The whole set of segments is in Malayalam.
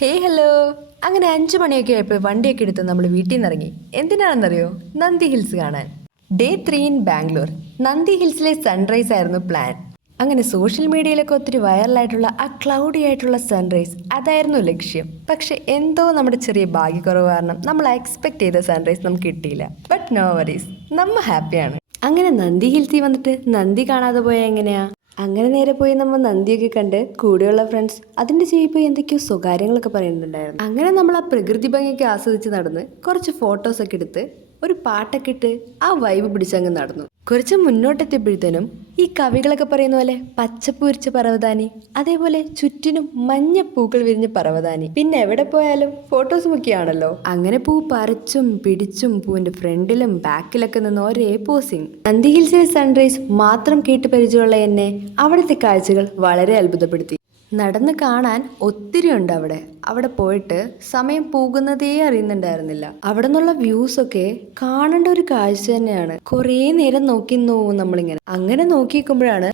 ഹലോ. അങ്ങനെ 5 മണിയൊക്കെ ആയപ്പോൾ വണ്ടിയൊക്കെ എടുത്ത് നമ്മൾ വീട്ടിൽ നിന്ന് ഇറങ്ങി. എന്തിനാണെന്നറിയോ? നന്ദി ഹിൽസ് കാണാൻ. Day 3 in Bangalore. നന്ദി ഹിൽസിലെ സൺറൈസ് ആയിരുന്നു പ്ലാൻ. അങ്ങനെ സോഷ്യൽ മീഡിയയിലൊക്കെ ഒത്തിരി വൈറലായിട്ടുള്ള ആ ക്ലൗഡി ആയിട്ടുള്ള സൺറൈസ് അതായിരുന്നു ലക്ഷ്യം. പക്ഷെ എന്തോ നമ്മുടെ ചെറിയ ഭാഗ്യക്കുറവ് കാരണം നമ്മൾ എക്സ്പെക്ട് ചെയ്ത സൺറൈസ് നമുക്ക് കിട്ടിയില്ല. ബട്ട് നോ വറീസ്, നമ്മൾ ഹാപ്പിയാണ്. അങ്ങനെ നന്ദി ഹിൽസിൽ വന്നിട്ട് നന്ദി കാണാതെ പോയാൽ എങ്ങനെയാ? അങ്ങനെ നേരെ പോയി നമ്മൾ നന്ദിയൊക്കെ കണ്ട് കൂടെയുള്ള ഫ്രണ്ട്സ് അതിൻ്റെ ചെവി പോയി എന്തൊക്കെയോ സ്വകാര്യങ്ങളൊക്കെ പറയുന്നുണ്ടായിരുന്നു. അങ്ങനെ നമ്മൾ ആ പ്രകൃതി ഭംഗിയൊക്കെ ആസ്വദിച്ച് നടന്ന് കുറച്ച് ഫോട്ടോസൊക്കെ എടുത്ത് ഒരു പാട്ടൊക്കെ ഇട്ട് ആ വൈബ് പിടിച്ചങ്ങ് നടന്നു. കുറച്ച് മുന്നോട്ടെത്തിയപ്പോഴത്തേനും ഈ കവികളൊക്കെ പറയുന്ന പോലെ പച്ചപ്പ് വിരിച്ച പർവ്വതാനി, അതേപോലെ ചുറ്റിനും മഞ്ഞ പൂക്കൾ വിരിഞ്ഞ പർവ്വതാനി. പിന്നെ എവിടെ പോയാലും ഫോട്ടോസ് മുക്കിയാണല്ലോ. അങ്ങനെ പൂ പറിച്ചും പിടിച്ചും പൂവിന്റെ ഫ്രണ്ടിലും ബാക്കിലൊക്കെ നിന്ന് ഒരേ പോസിങ്. നന്ദി ഹിൽസിലെ സൺറൈസ് മാത്രം കേട്ട് പരിചയമുള്ള എന്നെ അവിടുത്തെ കാഴ്ചകൾ വളരെ അത്ഭുതപ്പെടുത്തി. നടന്ന് കാണാൻ ഒത്തിരി ഉണ്ട് അവിടെ പോയിട്ട് സമയം പോകുന്നതേ അറിയുന്നുണ്ടായിരുന്നില്ല. അവിടെ നിന്നുള്ള വ്യൂസ് ഒക്കെ കാണേണ്ട ഒരു കാഴ്ച തന്നെയാണ്. കുറേ നേരം നോക്കി നോവും നമ്മളിങ്ങനെ. അങ്ങനെ നോക്കിക്കുമ്പോഴാണ്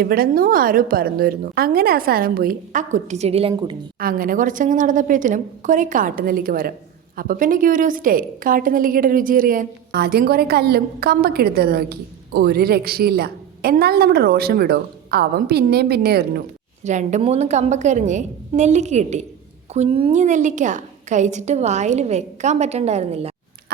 എവിടെന്നോ ആരോ പറന്നു വരുന്നു. അങ്ങനെ ആ സാധനം പോയി ആ കുറ്റിച്ചെടിയിലും കുടുങ്ങി. അങ്ങനെ കുറച്ചങ്ങ് നടന്നപ്പോഴത്തേനും കുറെ കാട്ടുനെല്ലിക്ക മരം. അപ്പൊ പിന്നെ ക്യൂരിയോസിറ്റി ആയി കാട്ടുനെല്ലിക്കയുടെ രുചി അറിയാൻ. ആദ്യം കുറെ കല്ലും കമ്പൊക്കെ എടുത്തത് നോക്കി. ഒരു രക്ഷയില്ല. എന്നാൽ നമ്മുടെ റോഷൻ വിടോ, അവൻ പിന്നെയും എറിഞ്ഞു. 2-3 കമ്പൊക്കെ എറിഞ്ഞ് നെല്ലിക്ക കിട്ടി. കുഞ്ഞു നെല്ലിക്ക കഴിച്ചിട്ട് വായിൽ വെക്കാൻ പറ്റണ്ടായിരുന്നില്ല.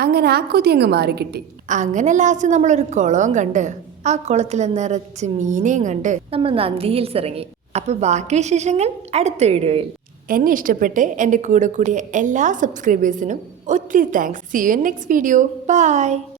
അങ്ങനെ ആ കൊതി അങ്ങ് മാറി കിട്ടി. അങ്ങനെ ലാസ്റ്റ് നമ്മളൊരു കുളവും കണ്ട് ആ കുളത്തിൽ നിറച്ച് മീനെയും കണ്ട് നമ്മൾ നന്ദി ഹിൽസ് ഇറങ്ങി. അപ്പൊ ബാക്കി വിശേഷങ്ങൾ അടുത്ത വീഡിയോയിൽ. എന്നെ ഇഷ്ടപ്പെട്ട് എൻ്റെ കൂടെ കൂടിയ എല്ലാ സബ്സ്ക്രൈബേഴ്സിനും ഒത്തിരി thanks. See you in next video. By.